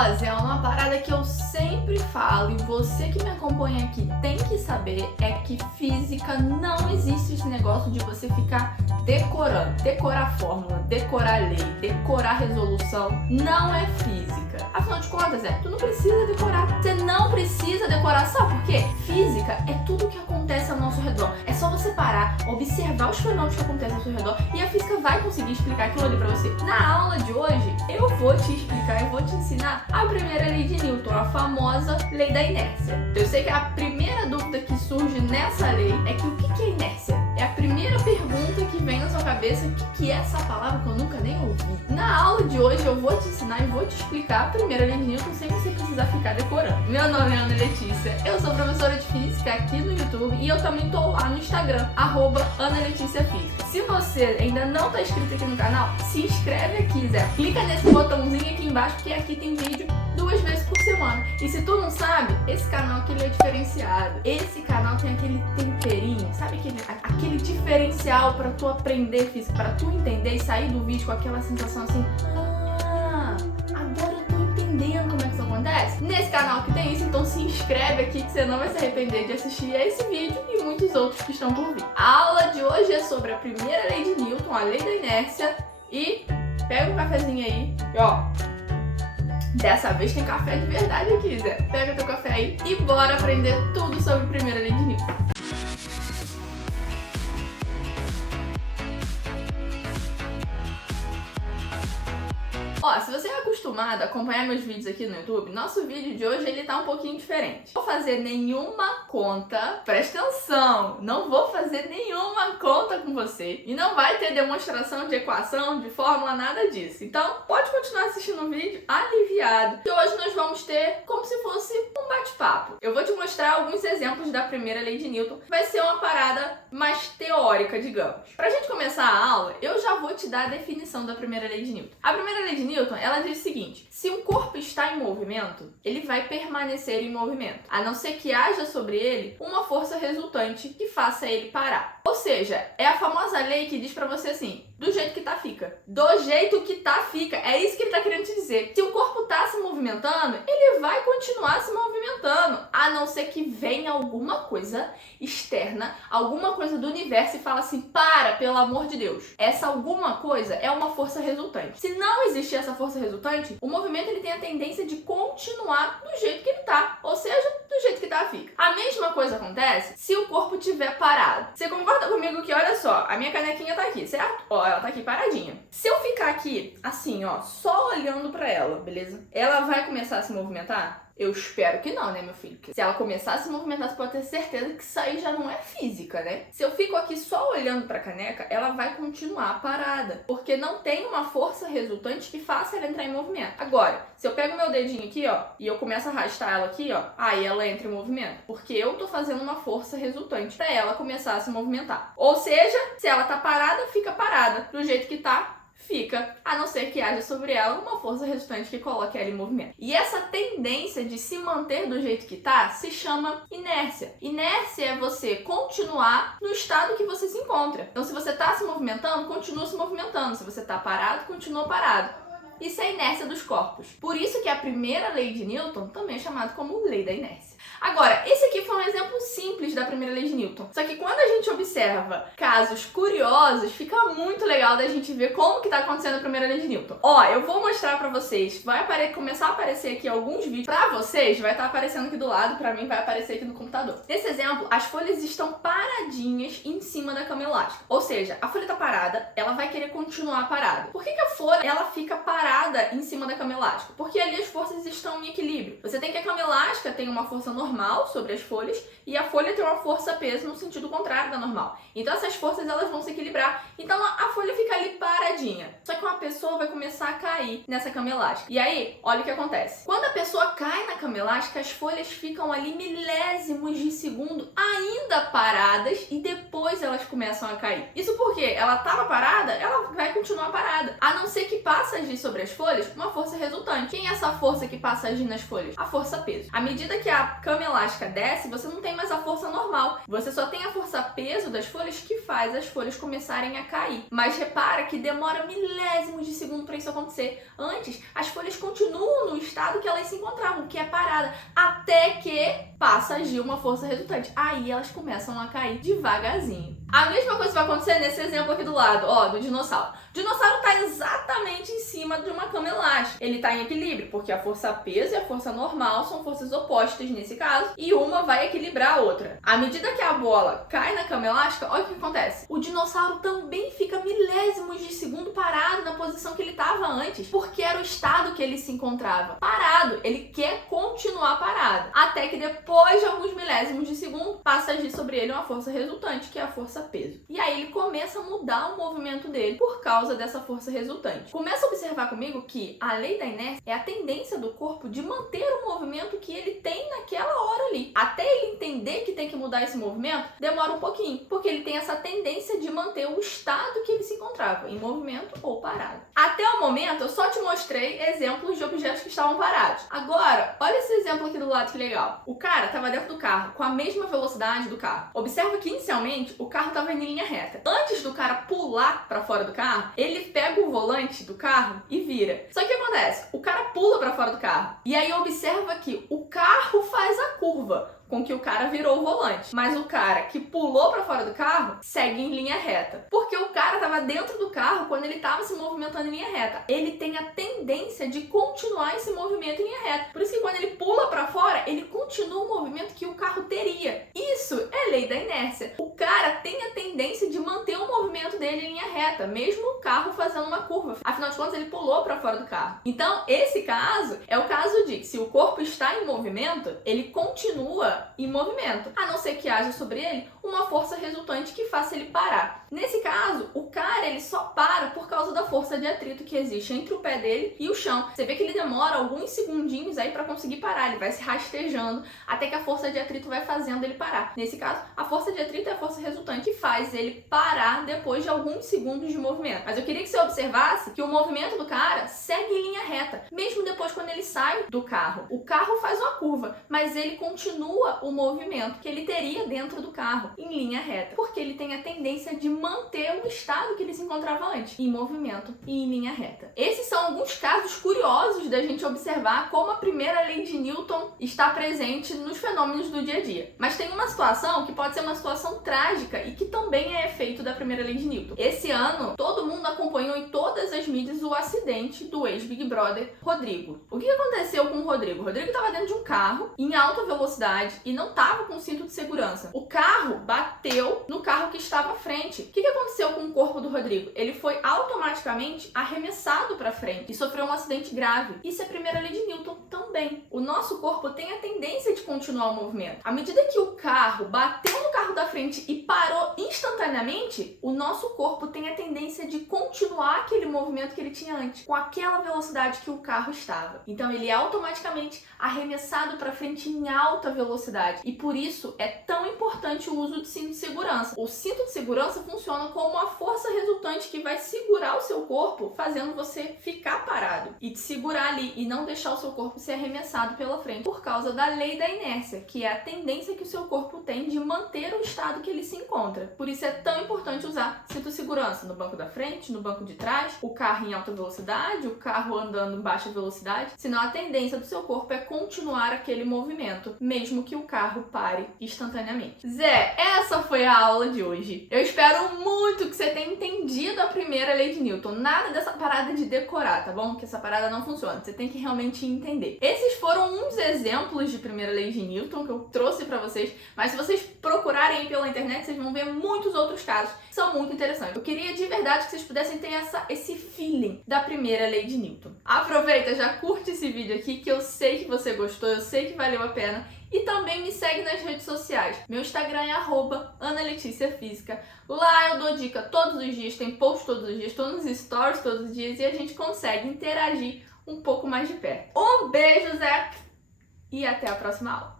famosas é uma parada que eu sempre falo e você que me acompanha aqui tem que saber, é que física não existe esse negócio de você ficar decorando, decorar fórmula, decorar lei, decorar resolução, não é física. Afinal de contas, tu não precisa decorar, você não precisa decorar, sabe por quê? Física é tudo que acontece ao nosso redor, é só você parar, observar os fenômenos que acontecem ao seu redor e a física vai conseguir explicar aquilo ali pra você. Na aula de hoje, eu vou te explicar, eu vou te ensinar a primeira lei de Newton, a famosa lei da inércia. Eu sei que a primeira dúvida que surge nessa lei é que o que é inércia? É a primeira pergunta que vem na sua cabeça, o que é essa palavra que eu nunca nem ouvi? Na aula de hoje eu vou te ensinar e vou te explicar a primeira lei de Newton sem você precisar ficar decorando. Meu nome é Ana Letícia, eu sou professora de física aqui no YouTube e eu também tô lá no Instagram, @AnaLeticiaFísica. Se você ainda não está inscrito aqui no canal, se inscreve aqui, Zé. Clica nesse botãozinho aqui embaixo, porque aqui tem vídeo 2 vezes por semana. E se tu não sabe, esse canal aqui ele é diferenciado. Esse canal tem aquele temperinho, sabe aquele diferencial para tu aprender física, para tu entender e sair do vídeo com aquela sensação assim, agora eu tô entendendo como é que isso acontece. Nesse canal que tem isso, então se inscreve aqui que você não vai se arrepender de assistir a esse vídeo e muitos outros que estão por vir. A aula de hoje é sobre a primeira lei de Newton, a lei da inércia, e pega um cafezinho aí, e ó, dessa vez tem café de verdade aqui, Zé. Pega teu café aí e bora aprender tudo sobre a primeira lei de Newton. Ó, se você é acostumado a acompanhar meus vídeos aqui no YouTube, nosso vídeo de hoje ele tá um pouquinho diferente. Não vou fazer nenhuma conta, presta atenção, não vou fazer nenhuma conta com você e não vai ter demonstração de equação, de fórmula, nada disso. Então, pode continuar assistindo o vídeo aliviado. E hoje nós vamos ter como se fosse um bate-papo. Eu vou te mostrar alguns exemplos da primeira lei de Newton. Vai ser uma parada mais teórica, digamos. Pra gente começar a aula, eu já vou te dar a definição da primeira lei de Newton. A primeira lei de Newton, ela diz o seguinte: se um corpo está em movimento, ele vai permanecer em movimento, a não ser que haja sobre ele uma força resultante que faça ele parar. Ou seja, é a famosa lei que diz pra você assim, do jeito que tá, fica. Do jeito que tá, fica. É isso que ele tá querendo te dizer. Se o corpo tá se movimentando, ele vai continuar se movimentando, a não ser que venha alguma coisa externa, alguma coisa do universo e fala assim, para, pelo amor de Deus. Essa alguma coisa é uma força resultante. Se não existir essa força resultante, o movimento ele tem a tendência de continuar do jeito que ele tá, ou seja, do jeito que tá, fica. A mesma coisa acontece se o corpo estiver parado. Você concorda comigo que, olha só, a minha canequinha tá aqui, certo? Ó, ela tá aqui paradinha. Se eu ficar aqui, assim, ó, só olhando pra ela, beleza? Ela vai começar a se movimentar? Eu espero que não, né, meu filho? Porque se ela começar a se movimentar, você pode ter certeza que isso aí já não é física, né? Se eu fico aqui só olhando pra caneca, ela vai continuar parada, porque não tem uma força resultante que faça ela entrar em movimento. Agora, se eu pego meu dedinho aqui, ó, e eu começo a arrastar ela aqui, ó, aí ela entra em movimento, porque eu tô fazendo uma força resultante pra ela começar a se movimentar. Ou seja, se ela tá parada, fica parada. Do jeito que tá, fica, a não ser que haja sobre ela uma força resultante que coloque ela em movimento. E essa tendência de se manter do jeito que tá se chama inércia. Inércia é você continuar no estado que você se encontra. Então, se você tá se movimentando, continua se movimentando. Se você tá parado, continua parado. Isso é a inércia dos corpos. Por isso que a primeira lei de Newton também é chamada como lei da inércia. Agora, esse aqui foi um exemplo simples da primeira lei de Newton. Só que quando a gente observa casos curiosos, fica muito legal da gente ver como que tá acontecendo a primeira lei de Newton. Ó, eu vou mostrar pra vocês, vai começar a aparecer aqui alguns vídeos pra vocês, vai estar aparecendo aqui do lado, pra mim vai aparecer aqui no computador. Nesse exemplo, as folhas estão paradinhas em cima da cama elástica. Ou seja, a folha tá parada, ela vai querer continuar parada. Por que a folha, ela fica parada em cima da cama elástica? Porque ali as forças estão em equilíbrio. Você tem que a cama elástica tem uma força normal sobre as folhas e a folha tem uma força-peso no sentido contrário da normal. Então essas forças elas vão se equilibrar. Então a folha fica ali paradinha. Só que uma pessoa vai começar a cair nessa cama elástica. E aí, olha o que acontece. Quando a pessoa cai na cama elástica, as folhas ficam ali milésimos de segundo ainda paradas e depois elas começam a cair. Isso porque ela estava parada, ela vai continuar parada, a não ser que passe a agir sobre as folhas uma força resultante. Quem é essa força que passa a agir nas folhas? A força peso. À medida que a cama elástica desce, você não tem mais a força normal, você só tem a força peso das folhas que faz as folhas começarem a cair. Mas repara que demora milésimos de segundo para isso acontecer. Antes, as folhas continuam no estado que elas se encontravam, que é parada, até que passa a agir uma força resultante. Aí elas começam a cair devagarzinho. A mesma coisa vai acontecer nesse exemplo aqui do lado, ó, do dinossauro. O dinossauro está exatamente em cima de uma cama elástica. Ele está em equilíbrio, porque a força peso e a força normal são forças opostas nesse caso, e uma vai equilibrar a outra. À medida que a bola cai na cama elástica, olha o que acontece. O dinossauro também fica milésimos de segundo parado na posição que ele estava antes, porque era o estado que ele se encontrava. Parado, ele quer continuar parado. Até que depois de alguns milésimos de segundo, passa a agir sobre ele uma força resultante, que é a força peso. E aí ele começa a mudar o movimento dele por causa dessa força resultante. Começa a observar comigo que a lei da inércia é a tendência do corpo de manter o movimento que ele tem naquela hora ali. Até ele entender que tem que mudar esse movimento, demora um pouquinho, porque ele tem essa tendência de manter o estado que ele se encontrava, em movimento ou parado. Até o momento, eu só te mostrei exemplos de objetos que estavam parados. Agora, olha esse exemplo aqui do lado, que legal. O cara estava dentro do carro, com a mesma velocidade do carro. Observa que, inicialmente, o carro estava em linha reta. Antes do cara pular para fora do carro, ele pega o volante do carro e vira. Só que o que acontece? O cara pula para fora do carro. E aí observa que o carro faz a curva com que o cara virou o volante. Mas o cara que pulou para fora do carro segue em linha reta. Porque o cara estava dentro do carro quando ele estava se movimentando em linha reta. Ele tem a tendência de continuar esse movimento em linha reta. Por isso que quando ele pula para fora, ele continua o movimento que o carro teria. Isso é lei da inércia. O cara tem a tendência de manter o movimento dele em linha reta, mesmo o carro fazendo uma curva. Afinal de contas, ele pulou para fora do carro. Então, esse caso é o caso de que se o corpo está em movimento, ele continua em movimento, a não ser que haja sobre ele uma força resultante que faça ele parar. Nesse caso, o cara ele só para por causa da força de atrito que existe entre o pé dele e o chão. Você vê que ele demora alguns segundinhos aí para conseguir parar, ele vai se rastejando até que a força de atrito vai fazendo ele parar. Nesse caso, a força de atrito é a força resultante que faz ele parar depois de alguns segundos de movimento. Mas eu queria que você observasse que o movimento do cara segue em linha reta, mesmo depois quando ele sai do carro. O carro faz uma curva, mas ele continua o movimento que ele teria dentro do carro em linha reta, porque ele tem a tendência de manter o estado que ele se encontrava antes, em movimento e em linha reta. Esses são alguns casos curiosos da gente observar como a primeira lei de Newton está presente nos fenômenos do dia a dia. Mas tem uma situação que pode ser uma situação trágica e que também é efeito da primeira lei de Newton. Esse ano, todo mundo acompanhou em todas as mídias o acidente do ex-Big Brother, Rodrigo. O que aconteceu com o Rodrigo? O Rodrigo estava dentro de um carro em alta velocidade e não estava com cinto de segurança. O carro bateu no carro que estava à frente. O que aconteceu com o corpo do Rodrigo? Ele foi automaticamente arremessado para frente e sofreu um acidente grave. Isso é a primeira lei de Newton também. O nosso corpo tem a tendência de continuar o movimento. À medida que o carro bateu no carro da frente e parou instantaneamente, o nosso corpo tem a tendência de continuar aquele movimento que ele tinha antes, com aquela velocidade que o carro estava. Então ele é automaticamente arremessado para frente em alta velocidade. E por isso é tão importante o uso de cinto de segurança. O cinto de segurança funciona como uma força resultante que vai segurar o seu corpo, fazendo você ficar parado e te segurar ali e não deixar o seu corpo ser arremessado pela frente, por causa da lei da inércia, que é a tendência que o seu corpo tem de manter o estado que ele se encontra. Por isso é tão importante usar cinto de segurança no banco da frente, no banco de trás, o carro em alta velocidade, o carro andando em baixa velocidade, senão a tendência do seu corpo é continuar aquele movimento, mesmo que o carro pare instantaneamente. Zé, essa foi a aula de hoje. Eu espero muito que você tenha entendido a primeira lei de Newton. Nada dessa parada de decorar, tá bom? Que essa parada não funciona. Você tem que realmente entender. Esses foram uns exemplos de primeira lei de Newton que eu trouxe pra vocês, mas se vocês procurarem pela internet, vocês vão ver muitos outros casos que são muito interessantes. Eu queria de verdade que vocês pudessem ter esse feeling da primeira lei de Newton. Aproveita, já curte esse vídeo aqui que eu sei que você gostou, eu sei que valeu a pena. E também me segue nas redes sociais. Meu Instagram é @AnaLeticiaFísica. Lá eu dou dica todos os dias, tem post todos os dias, estou nos stories todos os dias e a gente consegue interagir um pouco mais de perto. Um beijo, Zé! E até a próxima aula.